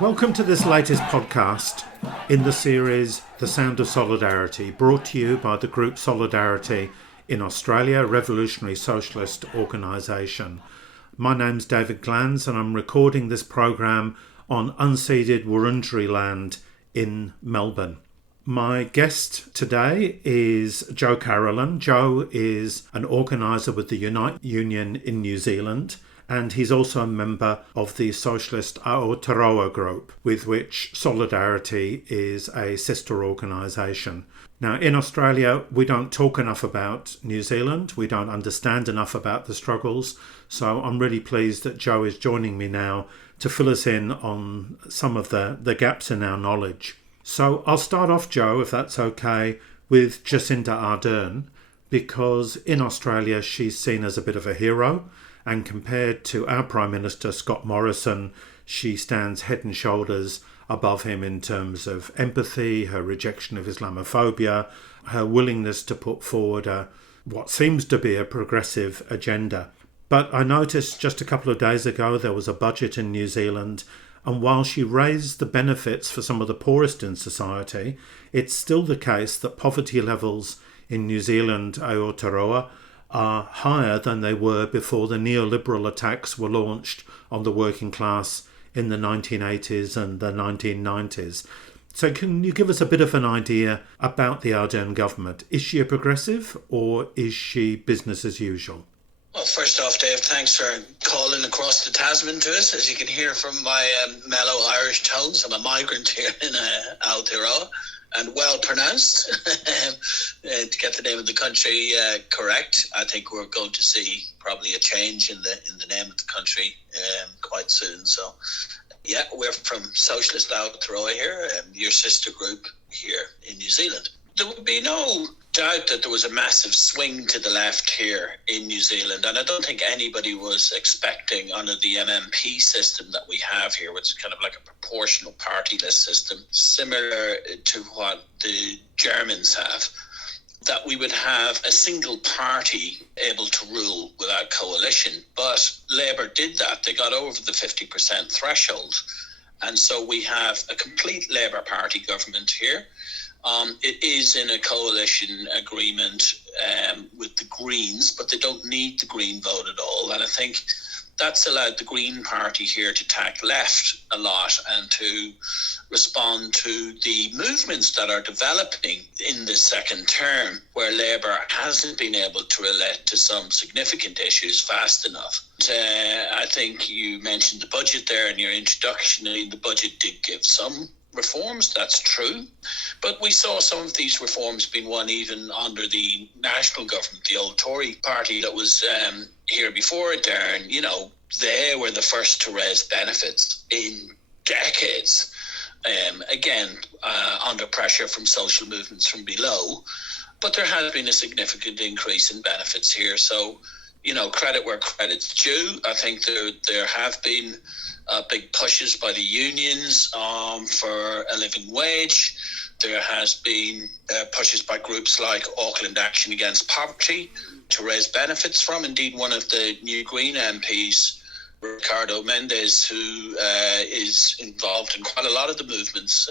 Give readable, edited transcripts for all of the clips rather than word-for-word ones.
Welcome to this latest podcast in the series The Sound of Solidarity, brought to you by the group Solidarity in Australia, a revolutionary socialist organisation. My name's David Glanz and I'm recording this programme on unceded Wurundjeri land in Melbourne. My guest today is Joe Carolan. Joe is an organiser with the Unite Union in New Zealand, and he's also a member of the socialist Aotearoa group, with which Solidarity is a sister organisation. Now, in Australia, we don't talk enough about New Zealand. We don't understand enough about the struggles. So I'm really pleased that Joe is joining me now to fill us in on some of the gaps in our knowledge. So I'll start off, Joe, if that's okay, with Jacinda Ardern, because in Australia she's seen as a bit of a hero. And compared to our Prime Minister, Scott Morrison, she stands head and shoulders above him in terms of empathy, her rejection of Islamophobia, her willingness to put forward what seems to be a progressive agenda. But I noticed just a couple of days ago there was a budget in New Zealand, and while she raised the benefits for some of the poorest in society, it's still the case that poverty levels in New Zealand, Aotearoa, are higher than they were before the neoliberal attacks were launched on the working class in the 1980s and the 1990s. So can you give us a bit of an idea about the Ardern government? Is she a progressive or is she business as usual? Well, first off, Dave, thanks for calling across the Tasman to us. As you can hear from my mellow Irish tones, I'm a migrant here in Aotearoa. And well pronounced, to get the name of the country correct. I think we're going to see probably a change in the name of the country quite soon. So, yeah, we're from Socialist Aotearoa here, your sister group here in New Zealand. There would be no doubt that there was a massive swing to the left here in New Zealand, and I don't think anybody was expecting under the MMP system that we have here, which is kind of like a proportional party list system, similar to what the Germans have, that we would have a single party able to rule without coalition. But Labour did that. They got over the 50% threshold. And so we have a complete Labour Party government here. It is in a coalition agreement with the Greens, but they don't need the Green vote at all. And I think that's allowed the Green Party here to tack left a lot and to respond to the movements that are developing in this second term, where Labour hasn't been able to relate to some significant issues fast enough. I think you mentioned the budget there in your introduction. I mean, the budget did give some reforms, that's true, but we saw some of these reforms being won even under the national government, the old Tory party that was here before Ardern. You know, they were the first to raise benefits in decades, again under pressure from social movements from below, but there has been a significant increase in benefits here. So, you know, credit where credit's due. I think there have been big pushes by the unions for a living wage. There has been pushes by groups like Auckland Action Against Poverty to raise benefits from. Indeed, one of the new Green MPs, Ricardo Mendes, who is involved in quite a lot of the movements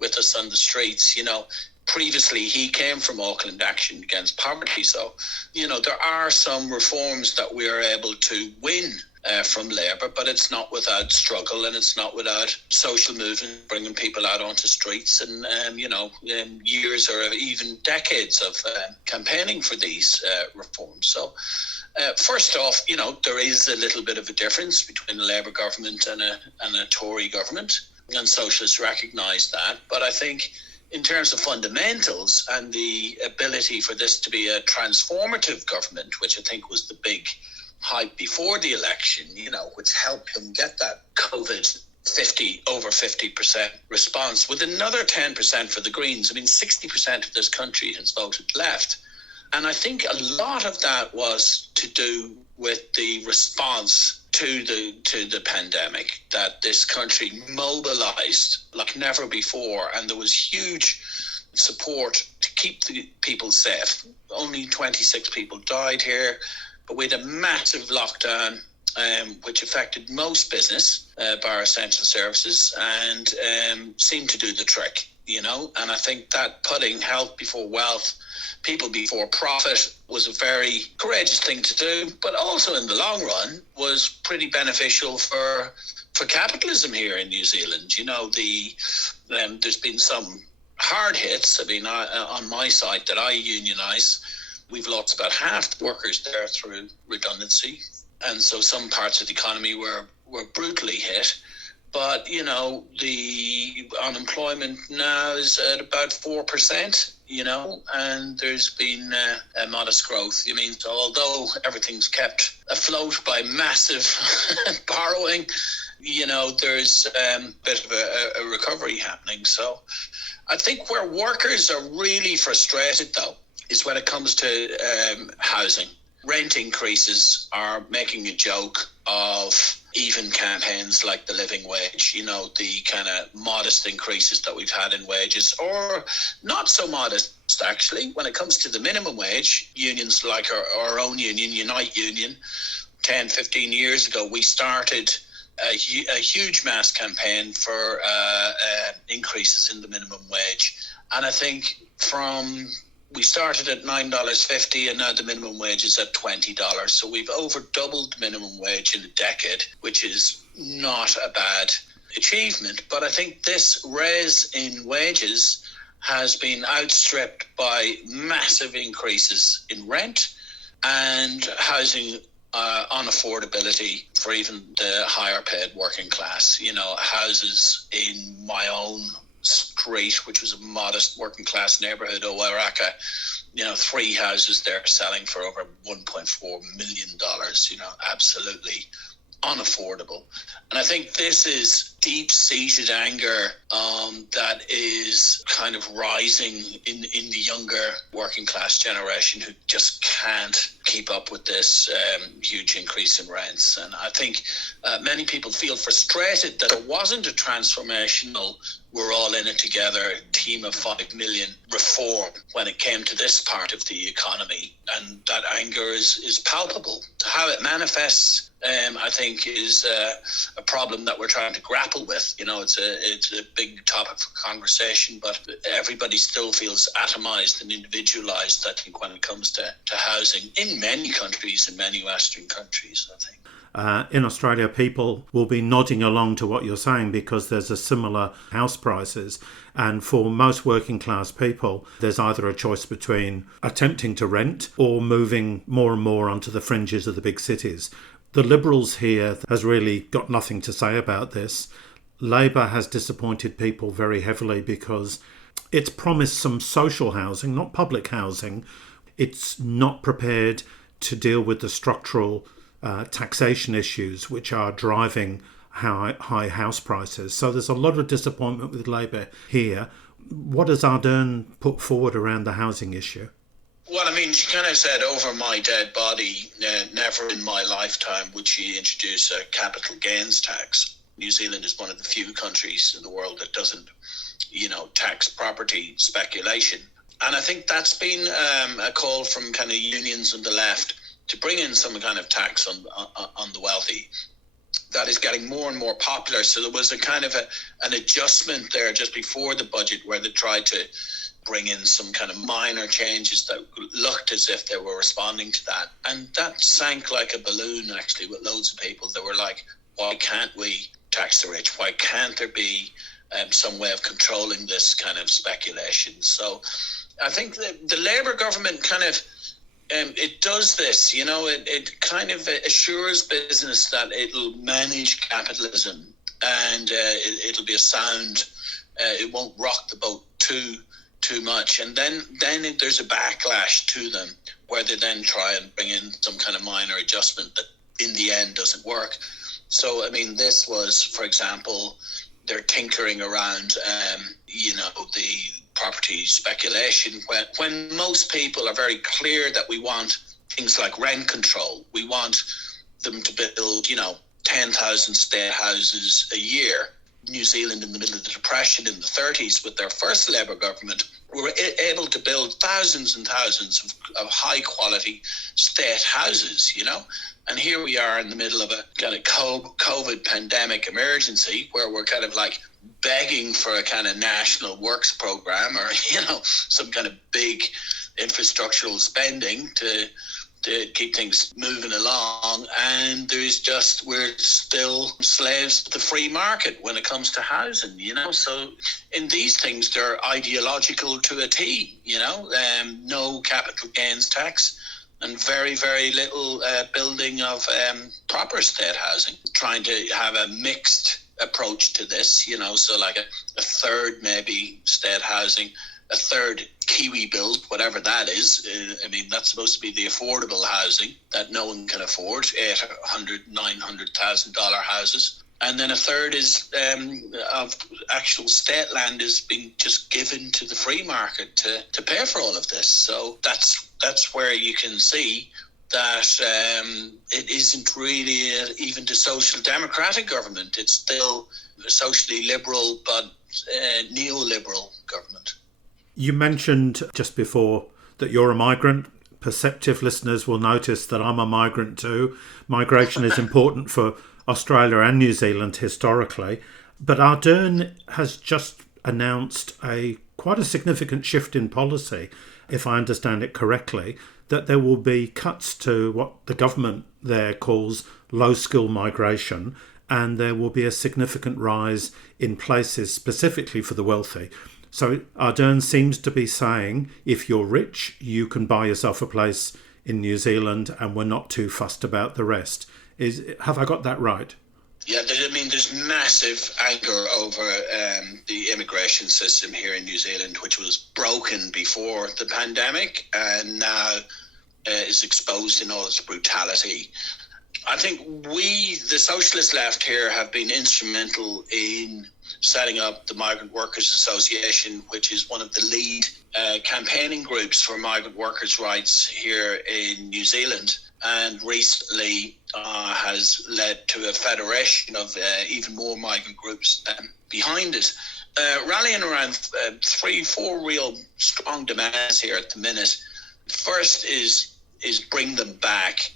with us on the streets, you know, previously he came from Auckland Action Against Poverty. So, you know, there are some reforms that we are able to win from Labour, but it's not without struggle and it's not without social movement, bringing people out onto streets and, years or even decades of campaigning for these reforms. So, first off, you know, there is a little bit of a difference between a Labour government and a Tory government, and socialists recognise that. But I think in terms of fundamentals and the ability for this to be a transformative government, which I think was the big hype before the election, you know, which helped him get that COVID over 50% response, with another 10% for the Greens. I mean, 60% of this country has voted left. And I think a lot of that was to do with the response to the pandemic, that this country mobilized like never before, and there was huge support to keep the people safe. Only 26 people died here, but we had a massive lockdown which affected most business, bar essential services, and seemed to do the trick, And I think that putting health before wealth, people before profit, was a very courageous thing to do, but also in the long run was pretty beneficial for capitalism here in New Zealand. There's been some hard hits. I mean, on my site that I unionise, we've lost about half the workers there through redundancy. And so some parts of the economy were brutally hit. But, the unemployment now is at about 4%, and there's been a modest growth. So although everything's kept afloat by massive borrowing, there's a bit of a recovery happening. So I think where workers are really frustrated, though, is when it comes to housing. Rent increases are making a joke of even campaigns like the living wage, the kind of modest increases that we've had in wages, or not so modest, actually, when it comes to the minimum wage. Unions like our own union, Unite Union, 10, 15 years ago, we started a huge mass campaign for increases in the minimum wage. And I think we started at $9.50 and now the minimum wage is at $20. So we've over doubled the minimum wage in a decade, which is not a bad achievement. But I think this raise in wages has been outstripped by massive increases in rent and housing unaffordability for even the higher paid working class. Houses in my own street, which was a modest working class neighborhood, Aotearoa, 3 houses there selling for over $1.4 million, absolutely unaffordable. And I think this is deep-seated anger that is kind of rising in the younger working class generation who just can't keep up with this huge increase in rents. And I think many people feel frustrated that there wasn't a transformational, we're all in it together, team of 5 million reform when it came to this part of the economy. And that anger is palpable. How it manifests, I think, is a problem that we're trying to grapple with. It's a big topic for conversation, but everybody still feels atomized and individualized, I think, when it comes to housing in many countries, in many Western countries, I think. In Australia, people will be nodding along to what you're saying because there's a similar house prices. And for most working class people, there's either a choice between attempting to rent or moving more and more onto the fringes of the big cities. The Liberals here has really got nothing to say about this. Labor has disappointed people very heavily because it's promised some social housing, not public housing. It's not prepared to deal with the structural taxation issues which are driving high house prices. So there's a lot of disappointment with Labor here. What does Ardern put forward around the housing issue? Well, I mean, she kind of said, over my dead body, never in my lifetime would she introduce a capital gains tax. New Zealand is one of the few countries in the world that doesn't, tax property speculation. And I think that's been a call from kind of unions on the left to bring in some kind of tax on the wealthy. That is getting more and more popular. So there was a kind of an adjustment there just before the budget where they tried to bring in some kind of minor changes that looked as if they were responding to that. And that sank like a balloon, actually, with loads of people that were like, why can't we tax the rich? Why can't there be some way of controlling this kind of speculation? So I think the Labour government kind of, it does this, it kind of assures business that it'll manage capitalism and it'll be a sound, it won't rock the boat too much. And then there's a backlash to them where they then try and bring in some kind of minor adjustment that in the end doesn't work. So, I mean, this was, for example, they're tinkering around, the property speculation when most people are very clear that we want things like rent control. We want them to build, 10,000 state houses a year. New Zealand in the middle of the Depression in the 30s with their first Labour government were able to build thousands and thousands of high quality state houses, And here we are in the middle of a kind of COVID pandemic emergency where we're kind of like begging for a kind of national works program or, some kind of big infrastructural spending to keep things moving along. And we're still slaves to the free market when it comes to housing, So in these things, they're ideological to a T, no capital gains tax and very, very little building of proper state housing, trying to have a mixed approach to this, so like a third maybe state housing, a third Kiwi build, whatever that is. That's supposed to be the affordable housing that no one can afford, $800,000, $900,000 houses. And then a third is of actual state land is being just given to the free market to pay for all of this. So that's where you can see that it isn't really even the social democratic government. It's still a socially liberal but neoliberal government. You mentioned just before that you're a migrant. Perceptive listeners will notice that I'm a migrant too. Migration is important for Australia and New Zealand historically. But Ardern has just announced quite a significant shift in policy, if I understand it correctly, that there will be cuts to what the government there calls low-skill migration, and there will be a significant rise in places specifically for the wealthy. So Ardern seems to be saying, if you're rich, you can buy yourself a place in New Zealand and we're not too fussed about the rest. Have I got that right? Yeah, there's massive anger over the immigration system here in New Zealand, which was broken before the pandemic and now is exposed in all its brutality. I think the socialist left here, have been instrumental in setting up the Migrant Workers Association, which is one of the lead campaigning groups for migrant workers' rights here in New Zealand, and recently has led to a federation of even more migrant groups behind it, rallying around 3-4 real strong demands here at the minute. First is bring them back.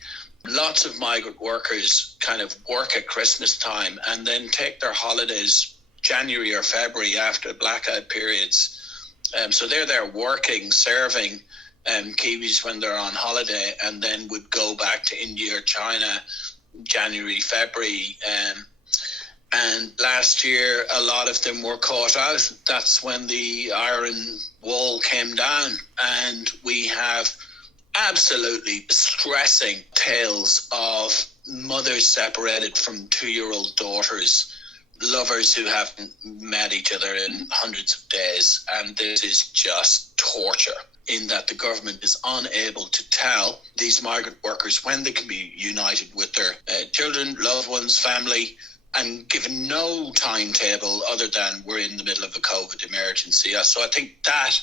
Lots of migrant workers kind of work at Christmas time and then take their holidays January or February after blackout periods. So they're there working, serving Kiwis when they're on holiday, and then would go back to India or China January, February. And last year, a lot of them were caught out. That's when the Iron Wall came down, and we have absolutely distressing tales of mothers separated from 2-year-old daughters, lovers who haven't met each other in hundreds of days. And this is just torture, in that the government is unable to tell these migrant workers when they can be united with their children, loved ones, family, and given no timetable other than we're in the middle of a COVID emergency. So I think that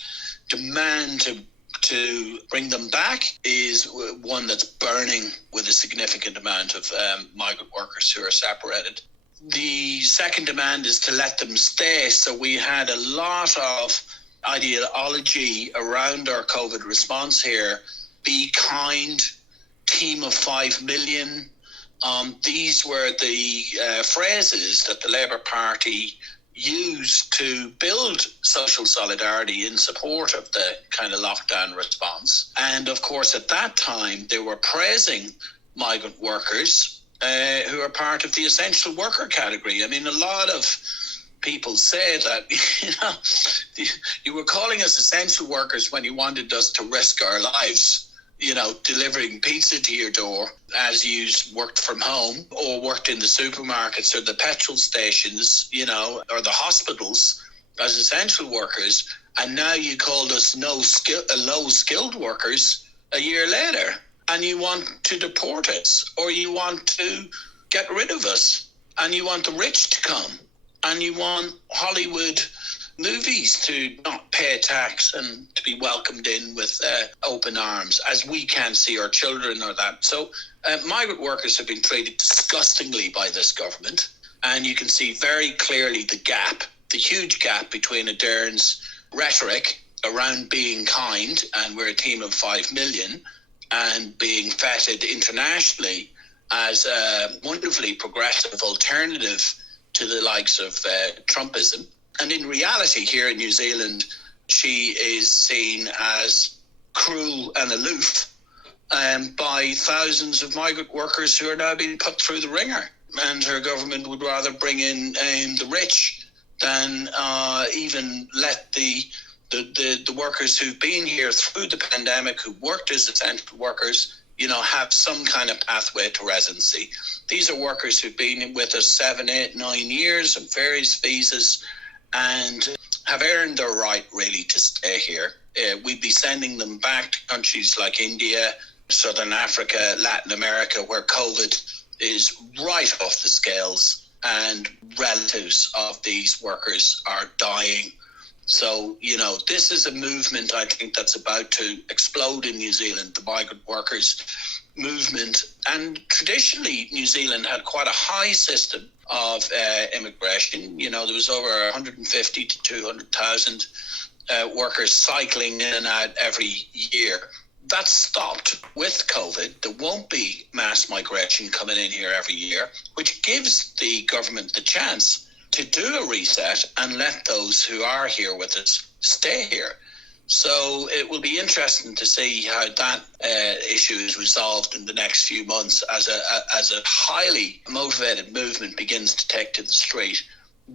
demand to bring them back is one that's burning with a significant amount of migrant workers who are separated. The second demand is to let them stay. So we had a lot of ideology around our COVID response here. Be kind, team of 5 million. These were the phrases that the Labour Party used to build social solidarity in support of the kind of lockdown response. And of course, at that time, they were praising migrant workers who are part of the essential worker category. I mean, a lot of people say that, you were calling us essential workers when you wanted us to risk our lives, delivering pizza to your door as you worked from home or worked in the supermarkets or the petrol stations, or the hospitals as essential workers. And now you called us low-skilled workers a year later, and you want to deport us, or you want to get rid of us, and you want the rich to come, and you want Hollywood movies to not pay tax and to be welcomed in with open arms, as we can't see our children or that. So migrant workers have been treated disgustingly by this government, and you can see very clearly the huge gap between Ardern's rhetoric around being kind, and we're a team of 5 million, and being feted internationally, as a wonderfully progressive alternative to the likes of Trumpism. And in reality, here in New Zealand, she is seen as cruel and aloof by thousands of migrant workers who are now being put through the ringer. And her government would rather bring in the rich than even let the workers who've been here through the pandemic, who worked as essential workers, have some kind of pathway to residency. These are workers who've been with us 7, 8, 9 years on various visas and have earned their right really to stay here. We'd be sending them back to countries like India, Southern Africa, Latin America, where COVID is right off the scales and relatives of these workers are dying. So, this is a movement I think that's about to explode in New Zealand, the migrant workers movement. And traditionally, New Zealand had quite a high system of immigration. There was over 150 to 200,000 workers cycling in and out every year. That stopped with COVID. There won't be mass migration coming in here every year, which gives the government the chance to do a reset and let those who are here with us stay here. So it will be interesting to see how that issue is resolved in the next few months as a highly motivated movement begins to take to the street.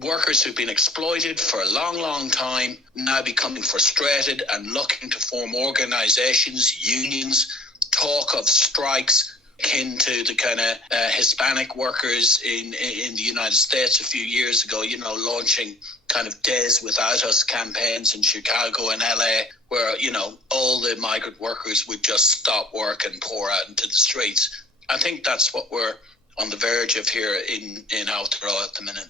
Workers who've been exploited for a long, long time now becoming frustrated and looking to form organisations, unions, talk of strikes akin to the kind of Hispanic workers in the United States a few years ago, launching kind of Days Without Us campaigns in Chicago and LA, where, all the migrant workers would just stop work and pour out into the streets. I think that's what we're on the verge of here in Aotearoa at the minute.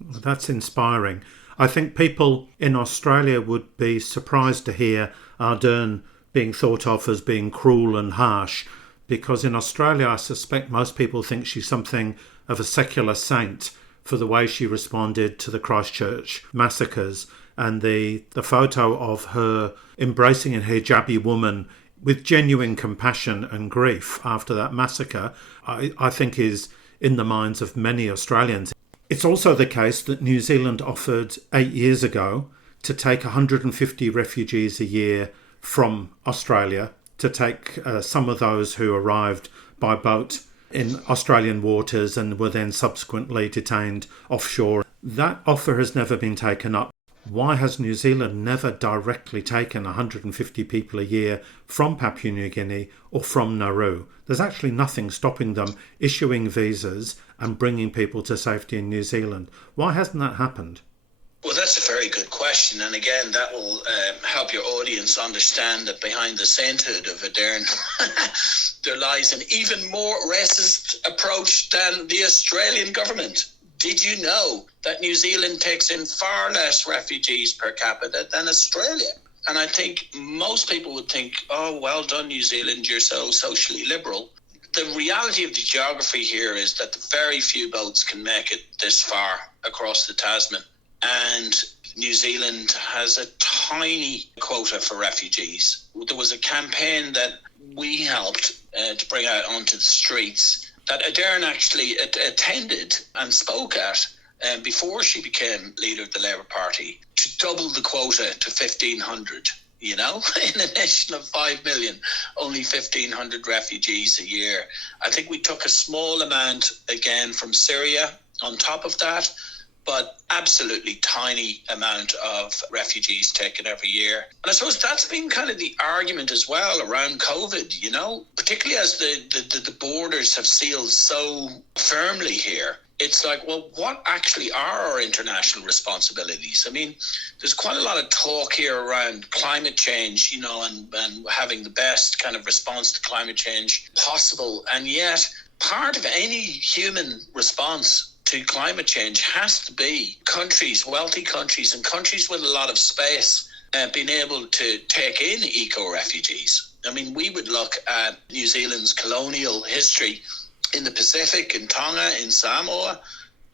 That's inspiring. I think people in Australia would be surprised to hear Ardern being thought of as being cruel and harsh, because in Australia I suspect most people think she's something of a secular saint for the way she responded to the Christchurch massacres, and the photo of her embracing a hijabi woman with genuine compassion and grief after that massacre, I think is in the minds of many Australians. It's also the case that New Zealand offered 8 years ago to take 150 refugees a year from Australia, to take some of those who arrived by boat in Australian waters and were then subsequently detained offshore. That offer has never been taken up. Why has New Zealand never directly taken 150 people a year from Papua New Guinea or from Nauru? There's actually nothing stopping them issuing visas and bringing people to safety in New Zealand. Why hasn't that happened? Well, that's a very good question. And again, that will help your audience understand that behind the sainthood of Ardern, there lies an even more racist approach than the Australian government. Did you know that New Zealand takes in far less refugees per capita than Australia? And I think most people would think, oh, well done, New Zealand, you're so socially liberal. The reality of the geography here is that very few boats can make it this far across the Tasman. And New Zealand has a tiny quota for refugees. There was a campaign that we helped to bring out onto the streets that Ardern actually attended and spoke at before she became leader of the Labour Party, to double the quota to 1,500. In a nation of 5 million, only 1,500 refugees a year. I think we took a small amount again from Syria on top of that, but absolutely tiny amount of refugees taken every year. And I suppose that's been kind of the argument as well around COVID, particularly as the borders have sealed so firmly here. It's like, well, what actually are our international responsibilities? I mean, there's quite a lot of talk here around climate change, and having the best kind of response to climate change possible. And yet, part of any human response to climate change has to be countries, wealthy countries and countries with a lot of space, being able to take in eco-refugees. I mean, we would look at New Zealand's colonial history in the Pacific, in Tonga, in Samoa,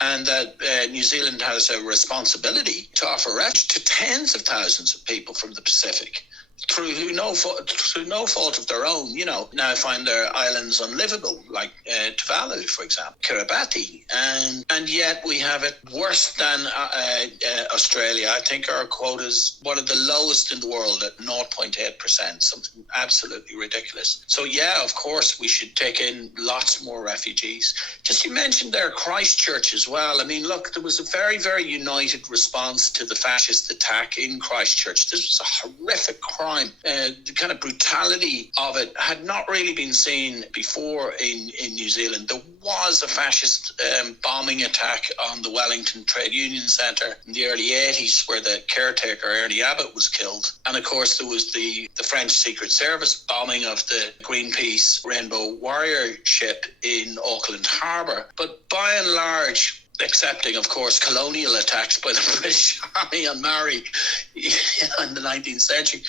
and that New Zealand has a responsibility to offer refuge to tens of thousands of people from the Pacific. through no fault of their own, now find their islands unlivable, like Tuvalu, for example, Kiribati, and yet we have it worse than Australia. I think our quota is one of the lowest in the world at 0.8%, something absolutely ridiculous. So yeah, of course we should take in lots more refugees. Just you mentioned there Christchurch as well. I mean, look, there was a very, very united response to the fascist attack in Christchurch. This was a horrific crime. The kind of brutality of it had not really been seen before in New Zealand. There was a fascist bombing attack on the Wellington Trade Union Centre in the early 80s where the caretaker Ernie Abbott was killed. And of course there was the French Secret Service bombing of the Greenpeace Rainbow Warrior ship in Auckland Harbour. But by and large, accepting, of course, colonial attacks by the British Army on Maori in the 19th century,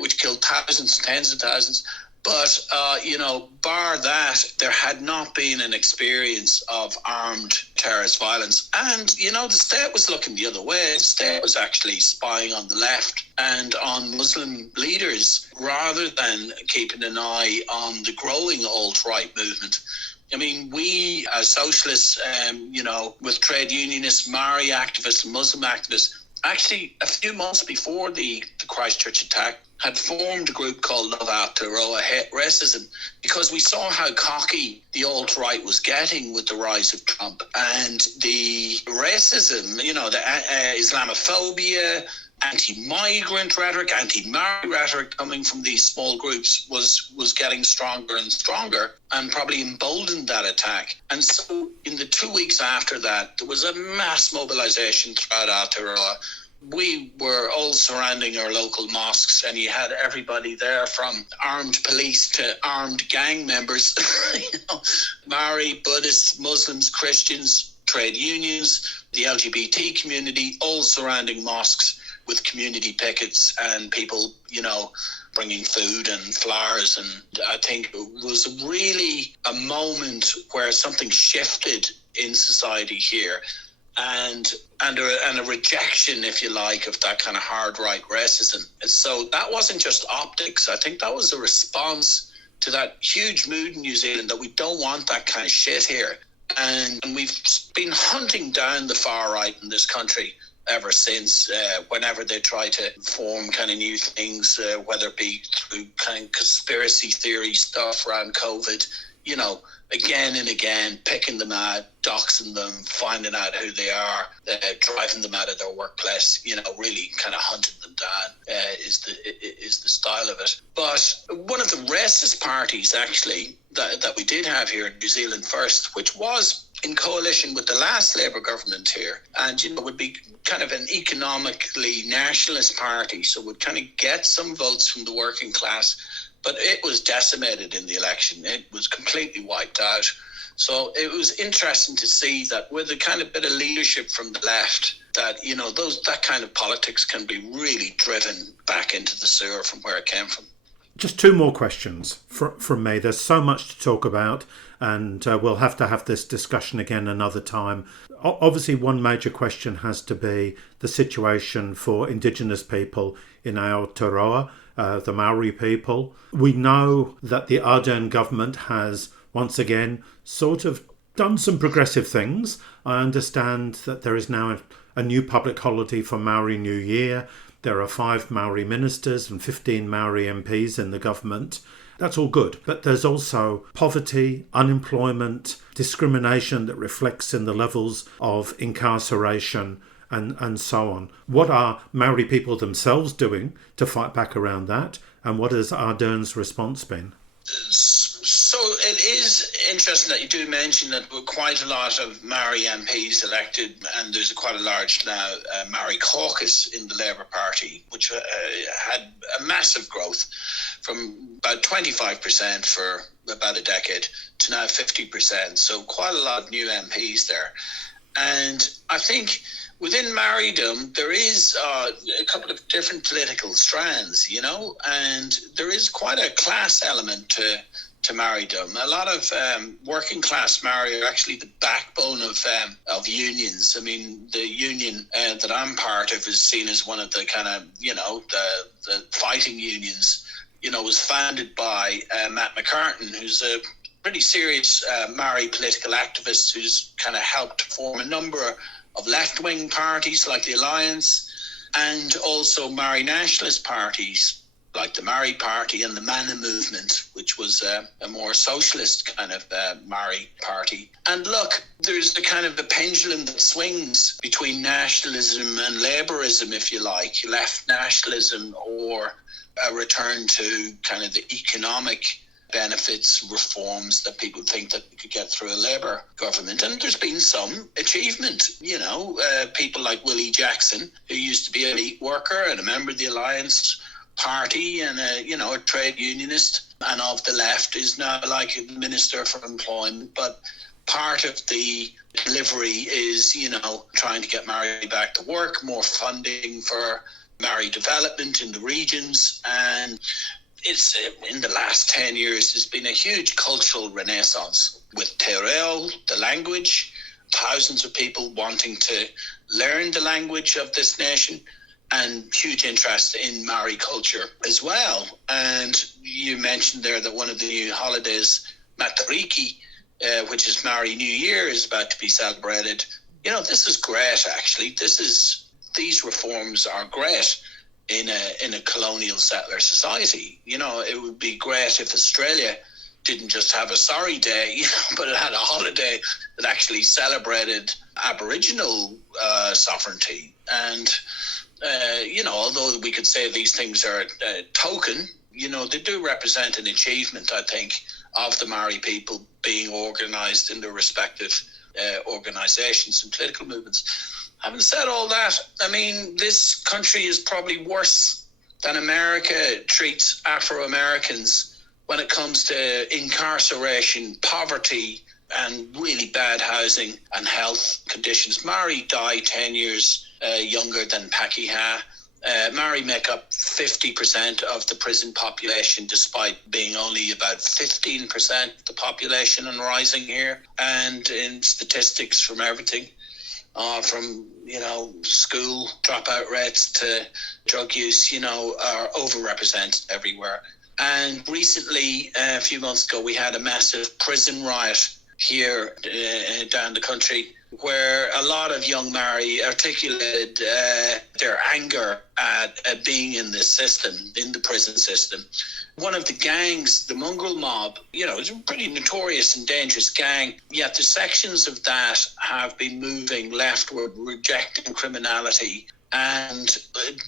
which killed thousands, tens of thousands. But, bar that, there had not been an experience of armed terrorist violence. And, the state was looking the other way. The state was actually spying on the left and on Muslim leaders rather than keeping an eye on the growing alt-right movement. I mean, we as socialists, with trade unionists, Maori activists, Muslim activists, actually a few months before the Christchurch attack, had formed a group called Love Aotearoa Hate Racism because we saw how cocky the alt-right was getting with the rise of Trump. And the racism, the Islamophobia, anti-migrant rhetoric, anti-Maori rhetoric coming from these small groups was getting stronger and stronger and probably emboldened that attack. And so in the 2 weeks after that, there was a mass mobilization throughout Aotearoa. We were all surrounding our local mosques and you had everybody there from armed police to armed gang members, Maori, Buddhists, Muslims, Christians, trade unions, the LGBT community, all surrounding mosques with community pickets and people, bringing food and flowers. And I think it was really a moment where something shifted in society here. And a rejection, if you like, of that kind of hard right racism. So that wasn't just optics. I think that was a response to that huge mood in New Zealand that we don't want that kind of shit here. And we've been hunting down the far right in this country ever since, whenever they try to form kind of new things, whether it be through kind of conspiracy theory stuff around COVID, again and again, picking them out, doxing them, finding out who they are, driving them out of their workplace, really kind of hunting them down is the style of it. But one of the racist parties, actually, that we did have here in New Zealand first, which was in coalition with the last Labour government here, and, would be kind of an economically nationalist party, so would kind of get some votes from the working class, but it was decimated in the election. It was completely wiped out. So it was interesting to see that with a kind of bit of leadership from the left, that, that kind of politics can be really driven back into the sewer from where it came from. Just two more questions from me. There's so much to talk about, and we'll have to have this discussion again another time. Obviously, one major question has to be the situation for Indigenous people in Aotearoa, the Maori people. We know that the Ardern government has once again sort of done some progressive things. I understand that there is now a new public holiday for Maori New Year. There are 5 Maori ministers and 15 Maori MPs in the government. That's all good. But there's also poverty, unemployment, discrimination that reflects in the levels of incarceration and so on. What are Maori people themselves doing to fight back around that? And what has Ardern's response been? So it is interesting that you do mention that we're quite a lot of Maori MPs elected, and there's quite a large now Maori caucus in the Labour Party, which had a massive growth from about 25% for about a decade to now 50%. So quite a lot of new MPs there. And I think within Maoridom, there is a couple of different political strands, and there is quite a class element to to Maoridom. A lot of working class Maori are actually the backbone of unions. I mean, the union that I'm part of is seen as one of the kind of, the fighting unions. Was founded by Matt McCartan, who's a pretty serious Maori political activist who's kind of helped form a number of left-wing parties like the Alliance, and also Maori nationalist parties like the Maori Party and the Mana Movement, which was a more socialist kind of Maori party. And look, there's a kind of a pendulum that swings between nationalism and labourism, if you like, left nationalism, or a return to kind of the economic benefits reforms that people think that they could get through a Labour government. And there's been some achievement, people like Willie Jackson, who used to be a elite worker and a member of the Alliance Party and a trade unionist and of the left, is now like a Minister for Employment. But part of the delivery is, trying to get Maori back to work, more funding for Maori development in the regions. And it's in the last 10 years, there's been a huge cultural renaissance with Te Reo, the language, thousands of people wanting to learn the language of this nation, and huge interest in Maori culture as well. And you mentioned there that one of the new holidays, Matariki, which is Maori New Year, is about to be celebrated. This is great, actually. These reforms are great in a colonial settler society. It would be great if Australia didn't just have a sorry day, but it had a holiday that actually celebrated Aboriginal sovereignty. And although we could say these things are a token, they do represent an achievement, I think, of the Maori people being organised in their respective organisations and political movements. Having said all that, I mean, this country is probably worse than America treats Afro-Americans when it comes to incarceration, poverty, and really bad housing and health conditions. Maori die 10 years younger than Pakeha. Maori make up 50% of the prison population, despite being only about 15% of the population and rising here. And in statistics from everything, from school dropout rates to drug use, are overrepresented everywhere. And recently, a few months ago, we had a massive prison riot here down the country, where a lot of young Maori articulated their anger at being in this system, in the prison system. One of the gangs, the Mongrel Mob, it's a pretty notorious and dangerous gang, yet the sections of that have been moving leftward, rejecting criminality. And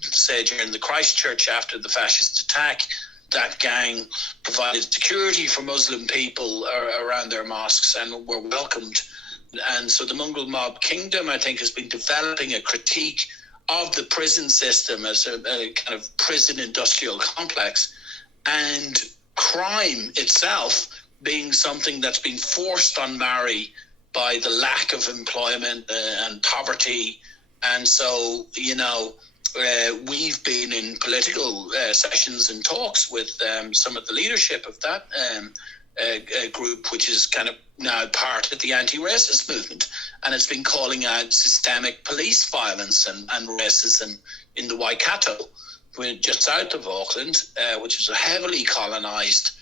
say during the Christchurch, after the fascist attack, that gang provided security for Muslim people around their mosques and were welcomed. And so the Mongrel Mob Kingdom, I think, has been developing a critique of the prison system as a kind of prison industrial complex, and crime itself being something that's been forced on Maori by the lack of employment and poverty. And so, we've been in political sessions and talks with some of the leadership of that group, which is kind of now part of the anti-racist movement, and it's been calling out systemic police violence and racism in the Waikato, just south of Auckland, which is a heavily colonised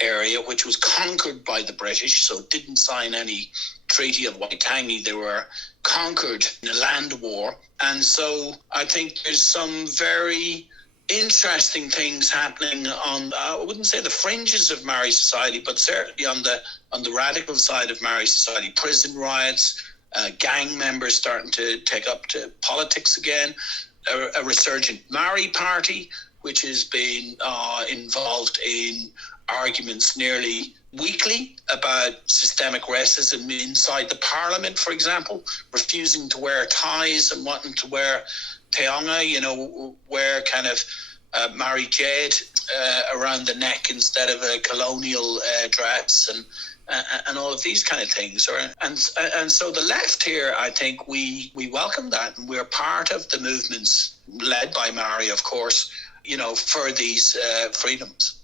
area, which was conquered by the British, so it didn't sign any Treaty of Waitangi. They were conquered in a land war. And so I think there's some very interesting things happening on, I wouldn't say the fringes of Maori society, but certainly on the radical side of Maori society. Prison riots, gang members starting to take up to politics again, a resurgent Maori party, which has been involved in arguments nearly weekly about systemic racism inside the parliament, for example, refusing to wear ties and wanting to wear teonga, wear kind of Maori jade around the neck instead of a colonial dress, and all of these kind of things. And so the left here, I think we welcome that, and we're part of the movements led by Maori, of course, for these freedoms.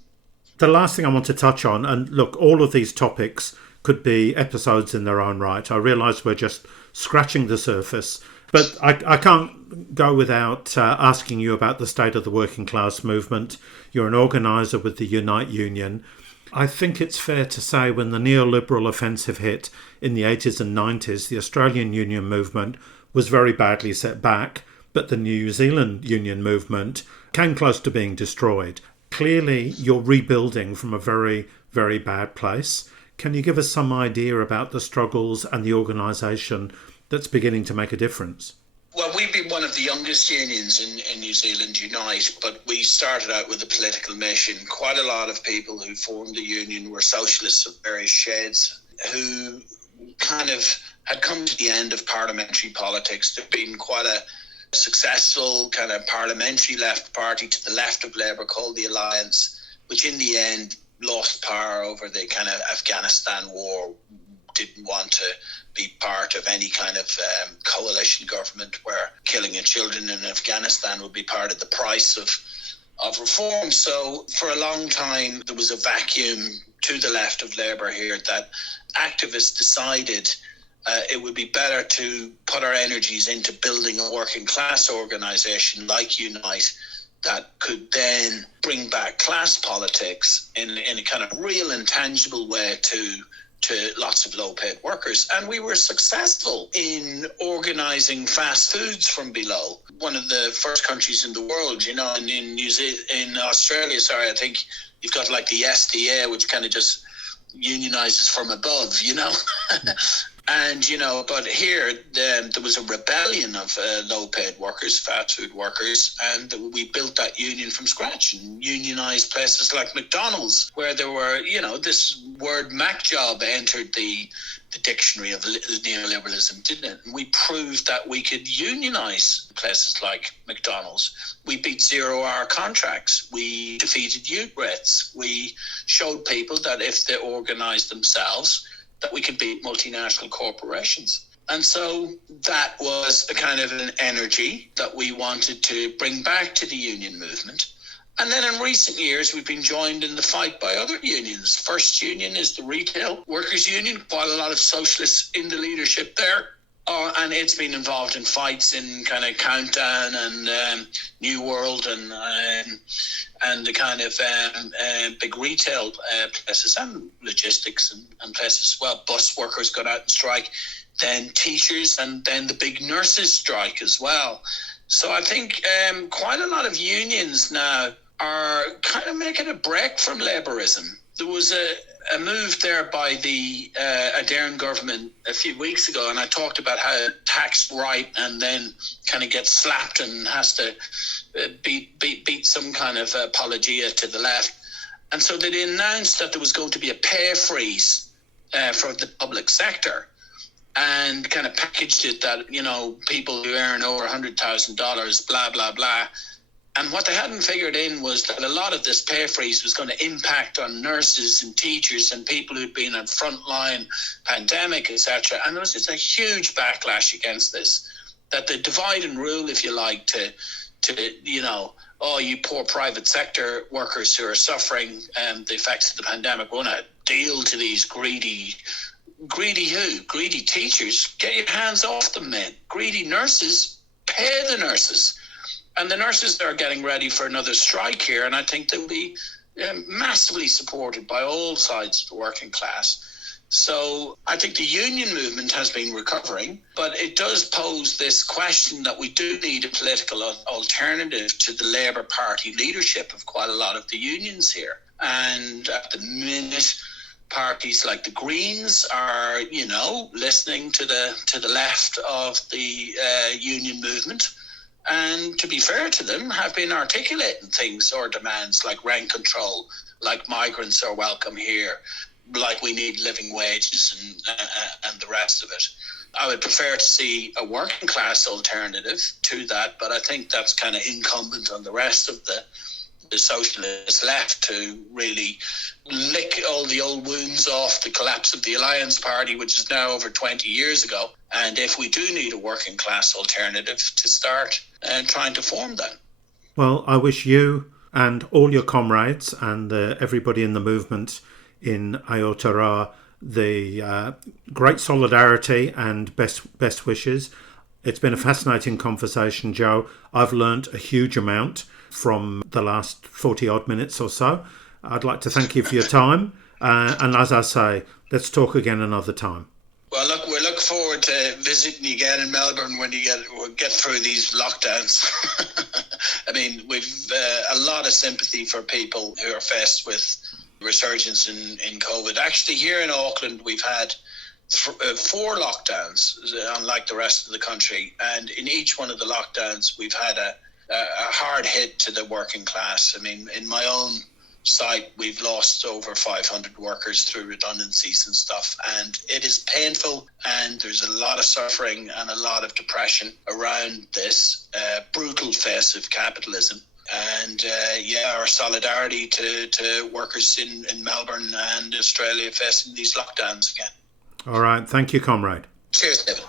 The last thing I want to touch on, and look, all of these topics could be episodes in their own right. I realise we're just scratching the surface, but I can't go without asking you about the state of the working class movement. You're an organiser with the Unite Union. I think it's fair to say when the neoliberal offensive hit in the 80s and 90s, the Australian union movement was very badly set back, but the New Zealand union movement came close to being destroyed. Clearly, you're rebuilding from a very, very bad place. Can you give us some idea about the struggles and the organisation that's beginning to make a difference? Well, we've been one of the youngest unions in New Zealand, Unite, but we started out with a political mission. Quite a lot of people who formed the union were socialists of various shades who kind of had come to the end of parliamentary politics. There'd been quite a successful kind of parliamentary left party to the left of Labour called the Alliance, which in the end lost power over the kind of Afghanistan war, didn't want to be part of any kind of coalition government where killing of children in Afghanistan would be part of the price of reform. So for a long time, there was a vacuum to the left of Labour here that activists decided it would be better to put our energies into building a working class organisation like Unite that could then bring back class politics in a kind of real and tangible way to lots of low-paid workers. And we were successful in organising fast foods from below. One of the first countries in the world, in Australia, I think you've got like the SDA, which kind of just unionises from above, And, but here there was a rebellion of low-paid workers, fast food workers, and we built that union from scratch and unionised places like McDonald's, where there were, this word Mac job entered the dictionary of neoliberalism, didn't it? And we proved that we could unionise places like McDonald's. We beat zero-hour contracts. We defeated youth rates. We showed people that if they organised themselves, that we could beat multinational corporations. And so that was a kind of an energy that we wanted to bring back to the union movement. And then in recent years, we've been joined in the fight by other unions. First union is the Retail Workers Union, quite a lot of socialists in the leadership there. And it's been involved in fights in kind of Countdown and New World and the kind of big retail places and logistics and places as well. Bus workers got out and strike, then teachers, and then the big nurses strike as well. So I think quite a lot of unions now are kind of making a break from Labourism. There was a move there by the Ardern government a few weeks ago, and I talked about how tax right and then kind of gets slapped and has to beat some kind of apologia to the left. And so they announced that there was going to be a pay freeze for the public sector, and kind of packaged it that, people who earn over $100,000, blah, blah, blah. And what they hadn't figured in was that a lot of this pay freeze was going to impact on nurses and teachers and people who'd been on frontline pandemic, etc. And there was just a huge backlash against this, that the divide and rule, if you like, to you poor private sector workers who are suffering the effects of the pandemic, won't deal to these greedy teachers. Get your hands off them, men. Greedy nurses, pay the nurses. And the nurses are getting ready for another strike here, and I think they'll be massively supported by all sides of the working class. So I think the union movement has been recovering, but it does pose this question that we do need a political alternative to the Labour Party leadership of quite a lot of the unions here. And at the minute, parties like the Greens are, listening to the left of the union movement. And to be fair to them, have been articulating things or demands like rent control, like migrants are welcome here, like we need living wages and the rest of it. I would prefer to see a working class alternative to that, but I think that's kind of incumbent on the rest of the socialist left to really lick all the old wounds off the collapse of the Alliance Party, which is now over 20 years ago. And if we do need a working class alternative, to start trying to form that. Well, I wish you and all your comrades and everybody in the movement in Aotearoa the great solidarity and best wishes. It's been a fascinating conversation, Joe. I've learnt a huge amount from the last 40 odd minutes or so. I'd like to thank you for your time. And as I say, let's talk again another time. Well, look, we look forward to visiting you again in Melbourne when you get through these lockdowns. I mean, we've a lot of sympathy for people who are faced with resurgence in COVID. Actually, here in Auckland, we've had 4 lockdowns, unlike the rest of the country. And in each one of the lockdowns, we've had a hard hit to the working class. I mean, in my own site, we've lost over 500 workers through redundancies and stuff, and it is painful, and there's a lot of suffering and a lot of depression around this brutal face of capitalism. And our solidarity to workers in Melbourne and Australia facing these lockdowns again. All right, thank you, comrade. Cheers, David.